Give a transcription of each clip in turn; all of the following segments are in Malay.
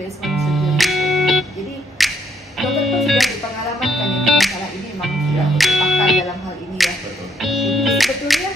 replacement surgery. Jadi dokter pun sudah berpengalaman kan untuk masalah ini, memang sudah pakar dalam hal ini ya. Betul. Jadi sebetulnya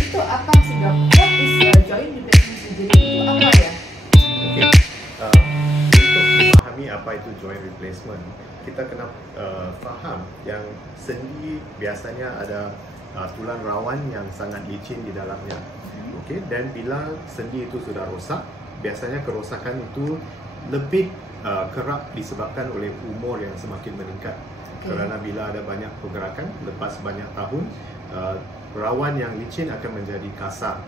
itu apa sih dok? What is joint replacement surgery itu apa ya? Okey. Untuk memahami apa itu joint replacement, kita kena faham yang sendi biasanya ada tulang rawan yang sangat licin di dalamnya. Okey, dan bila sendi itu sudah rosak, biasanya kerosakan itu lebih kerap disebabkan oleh umur yang semakin meningkat. Kerana bila ada banyak pergerakan lepas banyak tahun, rawan yang licin akan menjadi kasar.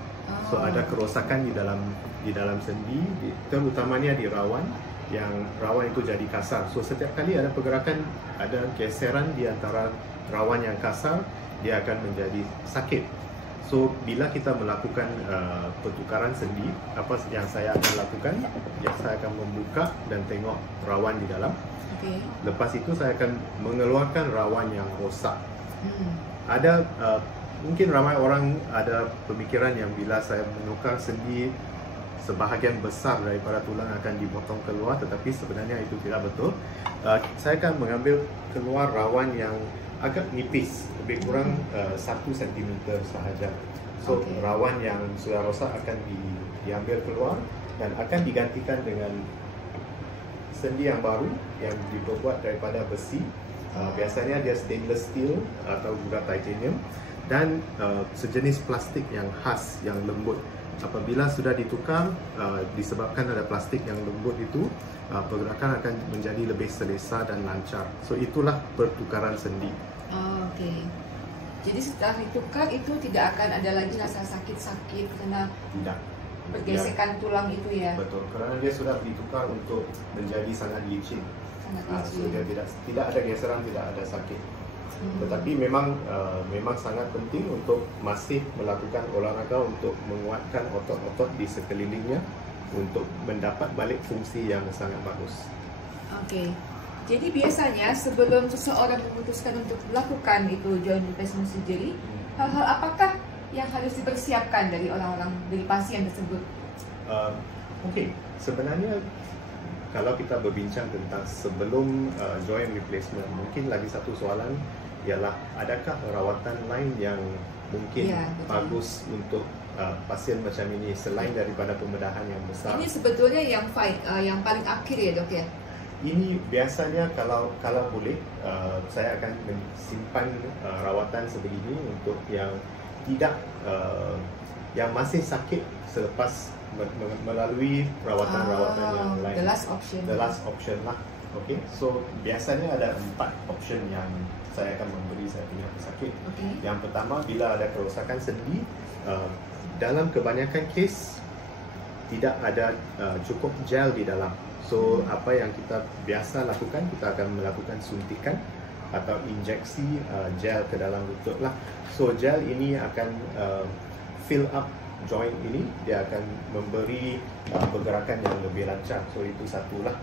So ada kerosakan di dalam sendi, terutamanya di rawan, yang rawan itu jadi kasar. So setiap kali ada pergerakan, ada geseran di antara rawan yang kasar, dia akan menjadi sakit. So bila kita melakukan pertukaran sendi, apa yang saya akan lakukan, saya akan membuka dan tengok rawan di dalam. Lepas itu saya akan mengeluarkan rawan yang rosak. Ada mungkin ramai orang ada pemikiran yang bila saya menukar sendi, sebahagian besar daripada tulang akan dipotong keluar, tetapi sebenarnya itu tidak betul. Saya akan mengambil keluar rawan yang agak nipis, lebih kurang 1 cm sahaja. So rawan yang sudah rosak akan diambil keluar dan akan digantikan dengan sendi yang baru yang dibuat daripada besi. Biasanya dia stainless steel atau juga titanium, dan sejenis plastik yang khas, yang lembut. Apabila sudah ditukar, disebabkan ada plastik yang lembut itu, pergerakan akan menjadi lebih selesa dan lancar. So itulah pertukaran sendi. Okey. Jadi setelah ditukar itu tidak akan ada lagi rasa sakit-sakit karena Tidak. bergesekan tulang itu ya. Betul, kerana dia sudah ditukar untuk menjadi sangat licin. Sangat So licin. dia tidak ada geseran, tidak ada sakit. Tetapi memang sangat penting untuk masih melakukan olahraga untuk menguatkan otot-otot di sekelilingnya untuk mendapat balik fungsi yang sangat bagus. Okey. Jadi biasanya sebelum seseorang memutuskan untuk melakukan itu joint replacement surgery, hal-hal apakah yang harus dipersiapkan dari dari pasien tersebut? Okey, sebenarnya kalau kita berbincang tentang sebelum joint replacement, mungkin lagi satu soalan ialah adakah rawatan lain yang mungkin bagus untuk pasien macam ini selain daripada pembedahan yang besar? Ini sebetulnya yang paling akhir ya dok ya? Ini biasanya kalau boleh, saya akan simpan rawatan sebegini untuk yang tidak yang masih sakit selepas melalui rawatan-rawatan yang lain. The last option. The last option lah. Okay, so biasanya ada 4 option yang saya akan memberi saya punya pesakit. Yang pertama, bila ada kerosakan sendi, dalam kebanyakan kes tidak ada cukup gel di dalam. So apa yang kita biasa lakukan, kita akan melakukan suntikan atau injeksi gel ke dalam lutut lah. So gel ini akan fill up joint ini, dia akan memberi pergerakan yang lebih lancar. So itu satulah.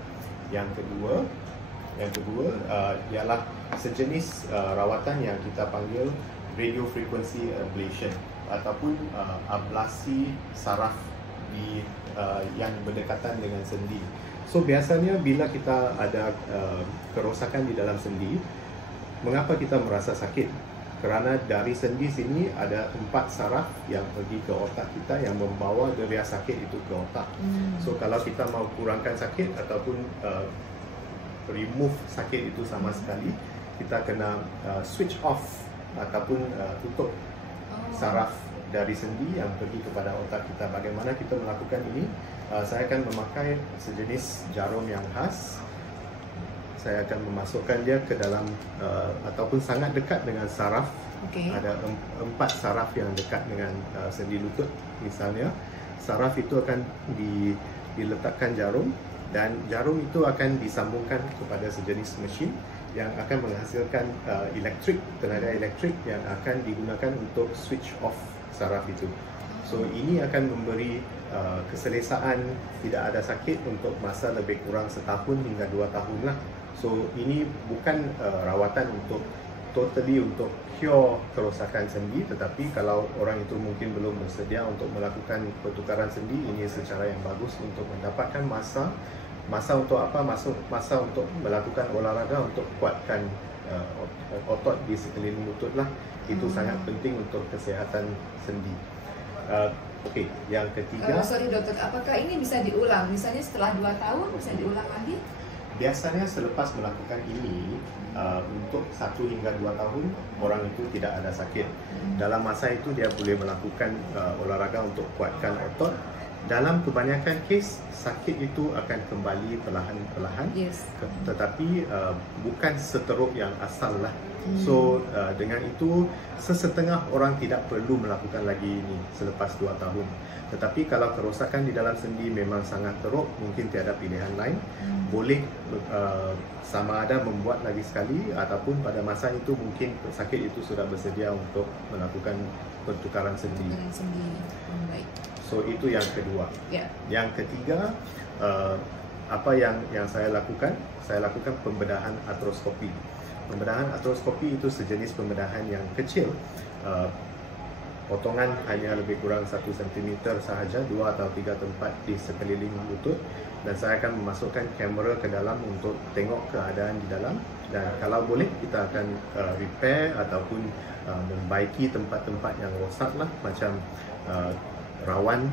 Yang kedua ialah sejenis rawatan yang kita panggil radio frequency ablation ataupun ablasi saraf yang berdekatan dengan sendi. So biasanya bila kita ada kerosakan di dalam sendi, mengapa kita merasa sakit? Kerana dari sendi sini ada 4 saraf yang pergi ke otak kita yang membawa deria sakit itu ke otak. So kalau kita mau kurangkan sakit ataupun remove sakit itu sama sekali, kita kena switch off ataupun tutup saraf dari sendi yang pergi kepada otak kita. Bagaimana kita melakukan ini? Saya akan memakai sejenis jarum yang khas. Saya akan memasukkan dia ke dalam ataupun sangat dekat dengan saraf. Ada 4 saraf yang dekat dengan sendi lutut misalnya. Saraf itu akan diletakkan jarum, dan jarum itu akan disambungkan kepada sejenis mesin yang akan menghasilkan tenaga elektrik yang akan digunakan untuk switch off saraf itu. So ini akan memberi keselesaan, tidak ada sakit untuk masa lebih kurang setahun hingga 2 tahun lah. So ini bukan rawatan untuk untuk cure kerosakan sendi, tetapi kalau orang itu mungkin belum bersedia untuk melakukan pertukaran sendi, ini secara yang bagus untuk mendapatkan masa Masa untuk apa? Masa untuk melakukan olahraga untuk kuatkan otot di sekeliling lutut lah. Itu sangat penting untuk kesihatan sendi. Okey, yang ketiga. Sorry doktor, apakah ini bisa diulang? Misalnya setelah 2 tahun bisa diulang lagi? Biasanya selepas melakukan ini untuk 1 hingga 2 tahun orang itu tidak ada sakit. Dalam masa itu dia boleh melakukan olahraga untuk kuatkan otot. Dalam kebanyakan kes sakit itu akan kembali perlahan-perlahan. Yes. Tetapi bukan seteruk yang asal lah. So dengan itu sesetengah orang tidak perlu melakukan lagi ini selepas 2 tahun. Tetapi kalau kerosakan di dalam sendi memang sangat teruk, mungkin tiada pilihan lain, boleh sama ada membuat lagi sekali ataupun pada masa itu mungkin pesakit itu sudah bersedia untuk melakukan pertukaran sendi. Baik. So itu yang kedua. Yeah. Yang ketiga, apa yang saya lakukan? Saya lakukan pembedahan artroskopi. Pembedahan artroskopi itu sejenis pembedahan yang kecil. Potongan hanya lebih kurang 1 cm sahaja, 2 atau 3 tempat di sekeliling lutut, dan saya akan memasukkan kamera ke dalam untuk tengok keadaan di dalam, dan kalau boleh kita akan repair ataupun membaiki tempat-tempat yang rosak lah, macam rawan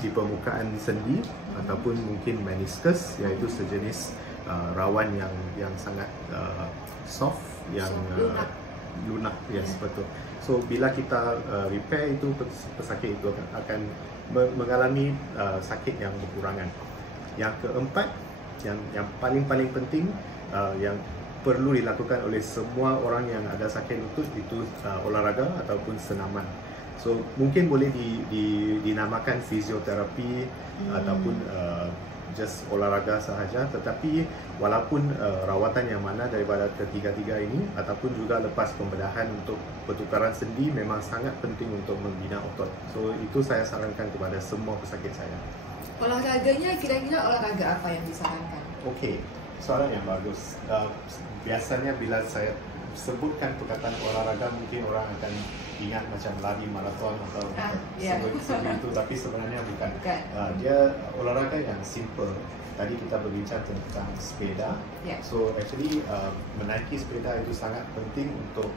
di permukaan sendi ataupun mungkin meniscus, iaitu sejenis rawan yang sangat soft, yang lunak. Yes, betul. So bila kita repair itu, pesakit itu akan mengalami sakit yang berkurangan. Yang keempat, yang paling penting, yang perlu dilakukan oleh semua orang yang ada sakit lutut itu olahraga ataupun senaman. So mungkin boleh dinamakan fisioterapi ataupun just olahraga sahaja, tetapi walaupun rawatan yang mana daripada ketiga-tiga ini ataupun juga lepas pembedahan untuk pertukaran sendi memang sangat penting untuk membina otot. So itu saya sarankan kepada semua pesakit saya. Olahraganya kira-kira olahraga apa yang disarankan? Okey, soalan yang bagus. Biasanya bila saya sebutkan perkataan olahraga, mungkin orang akan ingat macam lari maraton atau seperti itu, tapi sebenarnya bukan. Dia olahraga yang simple. Tadi kita berbincang tentang sepeda. So actually menaiki sepeda itu sangat penting untuk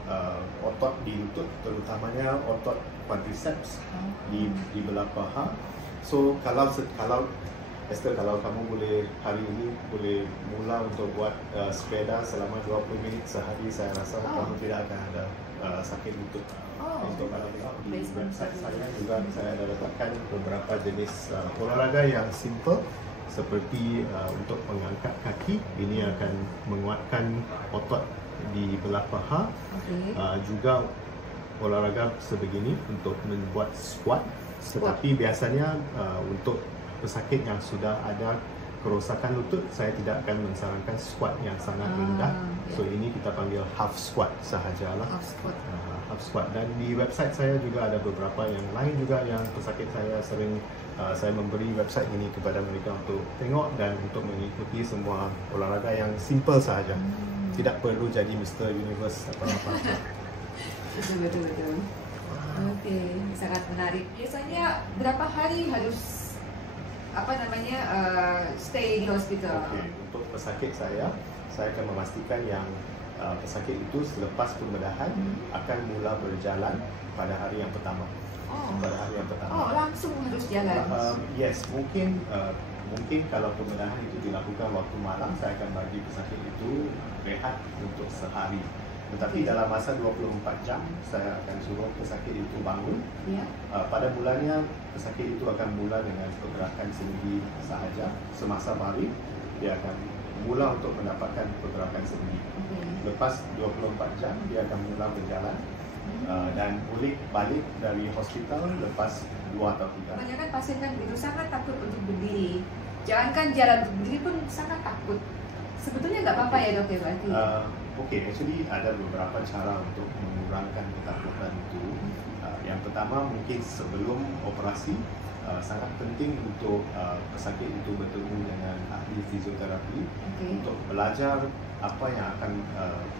otot di lutut, terutamanya otot quadriceps di belah paha. So kalau Esther, kalau kamu boleh hari ini boleh mula untuk buat sepeda selama 20 minit sehari, saya rasa kamu tidak akan ada sakit lutut. Untuk kalau di website saya juga saya ada letakkan beberapa jenis olahraga yang simple, seperti untuk mengangkat kaki, ini akan menguatkan otot di belah paha. Juga olahraga sebegini untuk membuat squat, tetapi biasanya untuk pesakit yang sudah ada kerosakan lutut, saya tidak akan mensarankan squat yang sangat rendah. So ini kita panggil half squat sahajalah. Half squat. Dan di website saya juga ada beberapa yang lain juga yang pesakit saya sering saya memberi website ini kepada mereka untuk tengok dan untuk mengikuti semua olahraga yang simple sahaja. Tidak perlu jadi Mr. Universe atau apa-apa. Betul. Okey, sangat menarik. Biasanya berapa hari harus stay di hospital? Untuk pesakit saya akan memastikan yang pesakit itu selepas pembedahan akan mula berjalan pada hari yang pertama. Pada hari yang pertama. Langsung harus jalan. Yes, mungkin kalau pembedahan itu dilakukan waktu malam, saya akan bagi pesakit itu rehat untuk sehari. Tetapi dalam masa 24 jam, saya akan suruh pesakit itu bangun. Pada mulanya, pesakit itu akan mula dengan pergerakan sendi sahaja. Semasa baring, dia akan mula untuk mendapatkan pergerakan sendi. Lepas 24 jam, dia akan mula berjalan. Dan boleh balik dari hospital lepas 2 atau 3. Kebanyakan pasien kan begitu, sangat takut untuk berdiri. Jangankan jalan, untuk berdiri pun sangat takut. Sebetulnya nggak apa-apa ya dok ya berarti? Actually ada beberapa cara untuk mengurangkan ketakutan itu. Yang pertama, mungkin sebelum operasi sangat penting untuk pesakit itu bertemu dengan ahli fisioterapi untuk belajar apa yang akan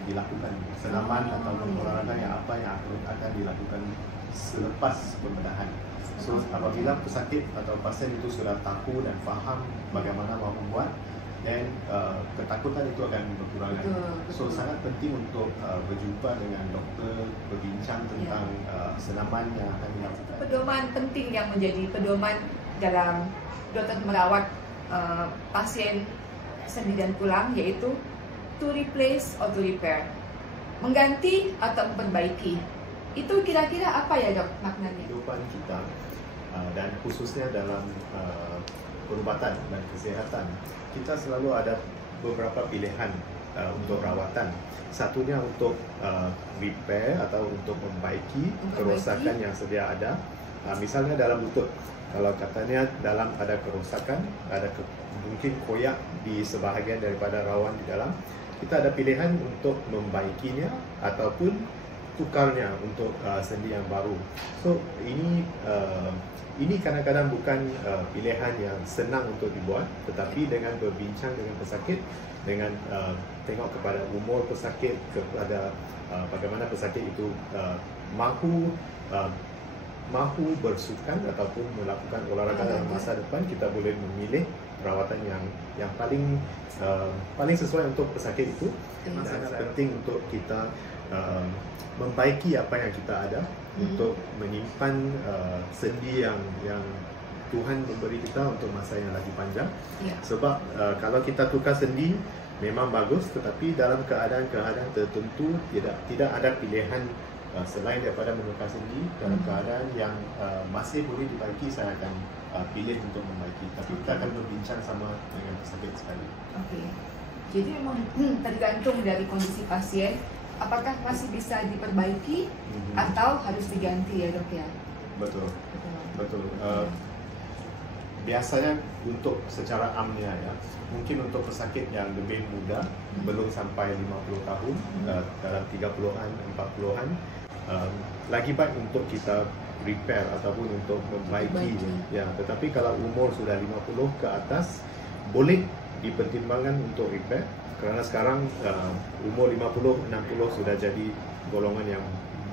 dilakukan, senaman atau olahraga yang apa yang akan dilakukan selepas pembedahan. So apabila pesakit atau pasien itu sudah tahu dan faham bagaimana mau membuat, dan ketakutan itu akan berkurang. So sangat penting untuk berjumpa dengan doktor, berbincang tentang senaman yang akan dilakukan. Pedoman penting yang menjadi pedoman dalam dokter merawat pasien sendi dan tulang, yaitu to replace or to repair, mengganti atau memperbaiki. Itu kira-kira apa ya dok maknanya? Kehidupan kita dan khususnya dalam perubatan dan kesehatan, kita selalu ada beberapa pilihan untuk rawatan. Satunya untuk repair atau untuk membaiki kerosakan yang sedia ada. Misalnya dalam lutut, kalau katanya dalam ada kerosakan, mungkin koyak di sebahagian daripada rawan di dalam, kita ada pilihan untuk membaikinya ataupun tukarnya untuk sendi yang baru. So ini kadang-kadang bukan pilihan yang senang untuk dibuat, tetapi dengan berbincang dengan pesakit, dengan tengok kepada umur pesakit, kepada bagaimana pesakit itu mahu bersukan ataupun melakukan olahraga dalam masa depan, kita boleh memilih perawatan yang paling sesuai untuk pesakit itu. Sangat penting untuk kita membaiki apa yang kita ada, untuk menyimpan sendi yang Tuhan memberi kita untuk masa yang lagi panjang. Sebab kalau kita tukar sendi memang bagus, tetapi dalam keadaan-keadaan tertentu tidak ada pilihan selain daripada menukar sendi. Dalam keadaan yang masih boleh dibaiki, saya akan pilih untuk membaiki. Tapi kita akan berbincang sama dengan pesakit sekali. Jadi memang tergantung dari kondisi pasien, apakah masih bisa diperbaiki atau harus diganti ya dok ya? Betul. Biasanya untuk secara amnya ya, mungkin untuk pesakit yang lebih muda, belum sampai 50 tahun, dalam 30-an, 40-an, lagi baik untuk kita repair ataupun untuk membaiki. Ya, tetapi kalau umur sudah 50 ke atas, boleh dipertimbangkan untuk repair, kerana sekarang umur 50-60 sudah jadi golongan yang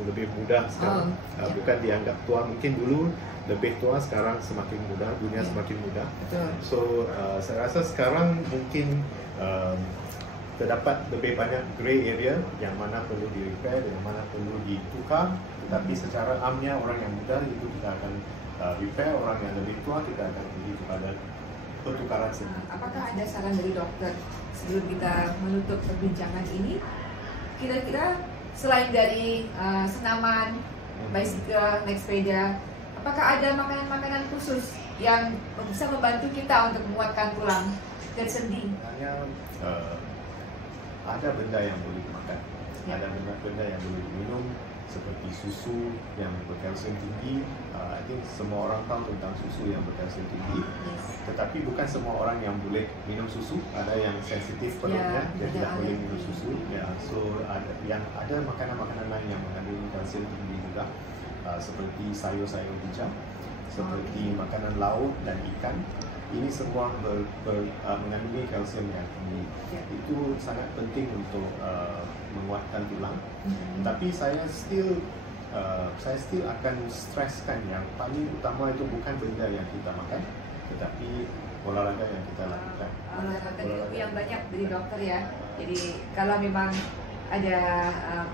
lebih mudah sekarang. Bukan dianggap tua, mungkin dulu lebih tua, sekarang semakin mudah, dunia semakin mudah. So saya rasa sekarang mungkin terdapat lebih banyak grey area yang mana perlu di repair dan yang mana perlu ditukar. Tetapi secara amnya orang yang muda itu kita akan repair, orang yang lebih tua kita akan pergi kepada pertukaran sendi. Apakah ada saran dari dokter sebelum kita menutup perbincangan ini? Kira-kira selain dari senaman, bicycle, naik sepeda, apakah ada makanan-makanan khusus yang bisa membantu kita untuk menguatkan tulang dan sendi? Ada benda yang boleh dimakan, ada benda yang boleh diminum, seperti susu yang berkalsium tinggi. I think semua orang tahu tentang susu yang berkalsium tinggi, tetapi bukan semua orang yang boleh minum susu. Ada yang sensitif perutnya, dia tidak boleh minum susu. So ada makanan-makanan lain yang mengandung kalsium tinggi juga, seperti sayur-sayur hijau, seperti makanan laut dan ikan. Ini semua mengandungi kalsium yang tinggi. Itu sangat penting untuk menguatkan tulang. Tapi saya still akan stresskan yang paling utama itu bukan benda yang kita makan, tetapi olahraga yang kita lakukan. Olahraga itu yang banyak dari dokter ya. Jadi kalau memang ada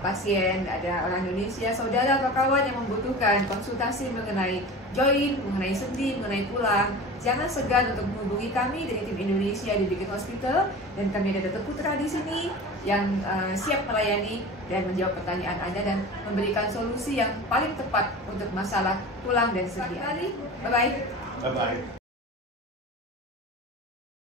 pasien, ada orang Indonesia, saudara atau kawan yang membutuhkan konsultasi mengenai joint, mengenai sendi, mengenai tulang, jangan segan untuk menghubungi kami dari tim Indonesia di Beacon Hospital, dan kami ada Dr. Putra di sini yang siap melayani dan menjawab pertanyaan Anda dan memberikan solusi yang paling tepat untuk masalah tulang dan sendi. Bye bye.